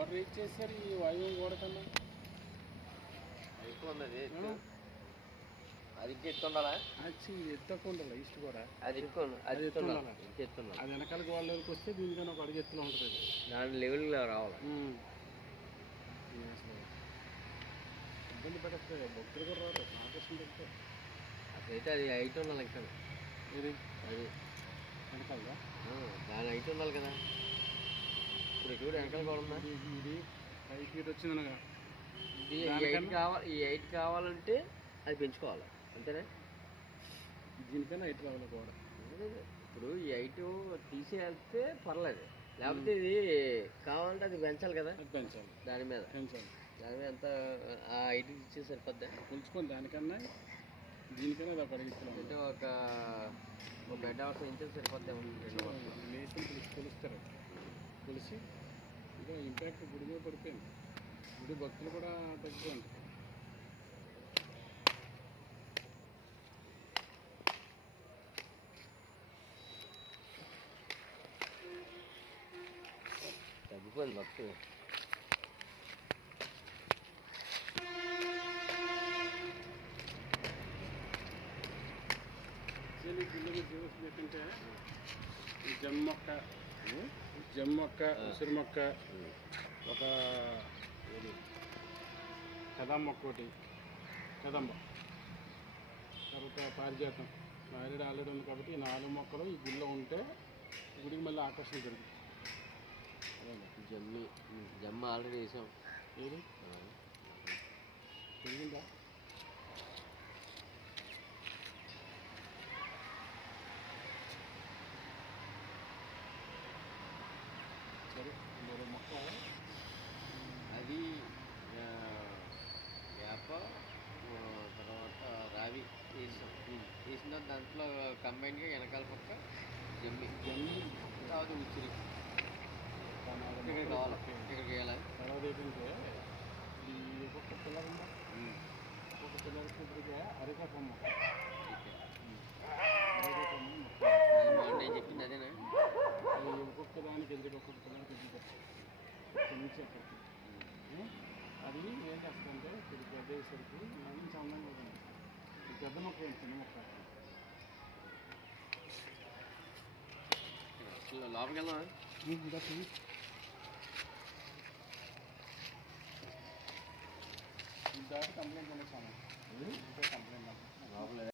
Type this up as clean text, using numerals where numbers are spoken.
గోడ రీచ్ చేశారు ఈ వాయువు గోడ కన్నా ఎక్కువ ఉంది అది ఎత్తు ఉండాలా? అది ఎత్తకు ఉండాలి ఈస్ట్ కూడా అది ఎక్కువ అది ఎత్తు ఉండాలి. ఎత్తు ఉండాలి. అది వెనకాల గోడ లెవెల్కి వస్తే దీనికన్నా ఒక అడుగు ఎత్తులో ఉంటుంది. దాని లెవెల్లో రావాలి. ఇబ్బంది పడేస్తే భక్తులు కూడా రారు ఆకర్షణ పెడితే అట్లయితే అది హైట్ ఉండాలి ఇక్కడ. ఇది అది వెనకాలదా దాని హైట్ ఉండాలి కదా. ఇప్పుడు చూడు వెనకాల కూడా ఉందా? ఇది 5 feet వచ్చిందనగా ఈ హైట్ కావాలంటే అది పెంచుకోవాలి అంతేనా? దీనికన్నా హైట్ రావాలి గోడ. ఇప్పుడు ఈ హైట్ తీసేస్తే పర్లేదు, లేకపోతే ఇది కావాలంటే అది పెంచాలి కదా. పెంచాలి దాని మీద ఎంత ఆ హైట్ ఇచ్చే సరిపోద్దా? పెంచుకొని దానికన్నా దీనికన్నా అది ఒక అడిగిస్తున్నాం అంటే ఒక బెడ్ హౌస్ ఇంచెస్ సరిపోద్దాం. లేచి కొలుస్తారు. కొలిసి ఇంకా ఇంపాక్ట్ గుడి మీద పడిపోయింది. గుడి భక్తులు కూడా తగ్గిపోయింది. తగ్గిపోయింది భక్తులు. గుళ్ళకి జీవసం ఏంటంటే జమ్మ మొక్క ఉసిరి మొక్క, ఒక కదమ్మ మొక్క, ఒకటి కదంబ, తర్వాత పారిజాతం ఆల్రెడీ ఉంది కాబట్టి ఈ 4 మొక్కలు ఈ గుడిలో ఉంటే గుడికి మళ్ళీ ఆకర్షణ పెరుగుతుంది. జమ్మ ఆల్రెడీ వేసాం. ఏది పెరిగిందా? సరే మరో మొక్క అది వేప, తర్వాత రావి వేసిన దాంట్లో కంబైన్గా వెనకాల పక్క జమ్మి, తర్వాత ఉసిరి ఇక్కడ కావాలి. ఇక్కడికి వేయాలి. తర్వాత ఏంటంటే ఈ ఒక్కొక్క పిల్లర్ ఉందా, ఒక్కొక్క పిల్లర్కి ఇప్పటికే అరికాపమ్మ నేను చెప్పింది అదేనా? ఒక్కొక్క దానికి ఎదురు ఒక్కొక్క పిల్లర్కి ఎదురు నుంచి అది ఏం చేస్తుందంటే ఇప్పుడు పెద్ద వేసరికి మంచి అందంగా ఉంటుంది. పెద్ద మొక్క చిన్న మొక్క లోపలికి వెళ్దాం. దాటి కంప్లైంట్ ఉండొచ్చు. కంప్లైంట్ లోపల